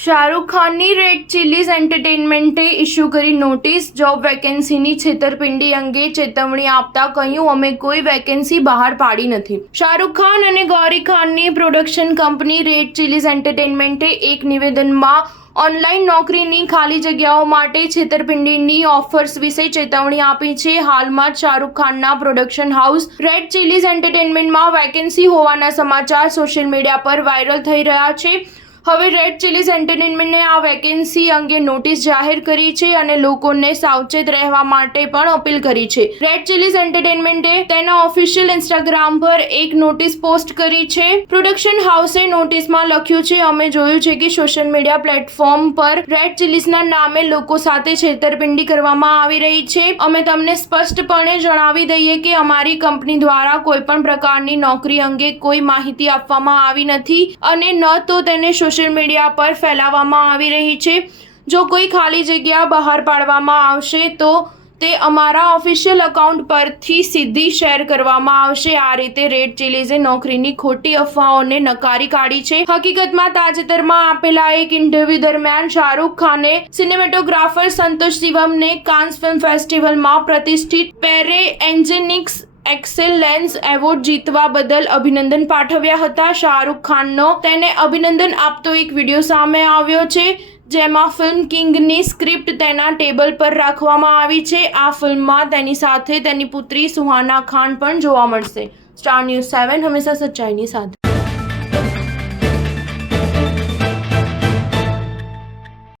શાહરુખ ખાનની red chillies એન્ટરટેનમેન્ટે issue કરી notice job વેકેન્સીની છેતરપિંડી અંગે ચેતવણી આપતા કહ્યું, અમે કોઈ વેકેન્સી બહાર પાડી નથી. શાહરુખ ખાન અને ગૌરી ખાનની પ્રોડક્શન કંપની રેડ ચિલીઝ એન્ટરટેનમેન્ટે એક નિવેદનમાં ઓનલાઈન નોકરીની ખાલી જગ્યાઓ માટે છેતરપિંડીની ઓફર્સ વિશે ચેતવણી આપી છે. હાલમાં જ શાહરુખ ખાનના પ્રોડક્શન હાઉસ રેડ ચિલીઝ એન્ટરટેનમેન્ટમાં વેકેન્સી હોવાના સમાચાર સોશિયલ મીડિયા પર વાયરલ થઈ રહ્યા છે. હવે રેડ ચિલીઝ એન્ટરટેનમેન્ટે આ વેકેન્સી અંગે નોટિસ જાહેર કરી છે અને લોકોને સાવચેત રહેવા માટે પણ અપીલ કરી છે. રેડ ચિલીઝ એન્ટરટેનમેન્ટે તેના ઓફિશિયલ ઇન્સ્ટાગ્રામ પર એક નોટિસ પોસ્ટ કરી છે. પ્રોડક્શન હાઉસે નોટિસમાં લખ્યું છે, અમે જોયું છે કે સોશિયલ મીડિયા પ્લેટફોર્મ પર રેડ ચિલીઝના નામે લોકો સાથે છેતરપિંડી કરવામાં આવી રહી છે. અમે તમને સ્પષ્ટપણે જણાવી દઈએ કે અમારી કંપની દ્વારા કોઈ પણ પ્રકારની નોકરી અંગે કોઈ માહિતી આપવામાં આવી નથી અને ન તો તેને સોશિયલ મીડિયા પર ફેલાવવામાં આવી રહી છે. જો કોઈ ખાલી જગ્યા બહાર પાડવામાં આવશે તો તે અમારા ઓફિશિયલ એકાઉન્ટ પરથી સીધી શેર કરવામાં આવશે. આ રીતે રેડ ચિલીઝે નોકરીની ખોટી અફવાઓને નકારી કાઢી છે. હકીકતમાં તાજેતરમાં આપેલા એક ઇન્ટરવ્યૂ દરમિયાન શાહરુખ ખાને સિનેમેટોગ્રાફર સંતોષ શિવમને કાન્સ ફિલ્મ ફેસ્ટિવલમાં પ્રતિષ્ઠિત પેરે એન્જેનિક્સ એક્સેલન્સ એવોર્ડ જીતવા બદલ અભિનંદન પાઠવ્યા હતા. શાહરુખ ખાનનો તેને અભિનંદન આપતો એક વિડીયો સામે આવ્યો છે, જેમાં ફિલ્મ કિંગની સ્ક્રિપ્ટ તેના ટેબલ પર રાખવામાં આવી છે. આ ફિલ્મમાં તેની સાથે તેની પુત્રી સુહાના ખાન પણ જોવા મળશે. સ્ટાર ન્યૂઝ 7 હંમેશા સચ્ચાઈની સાથે.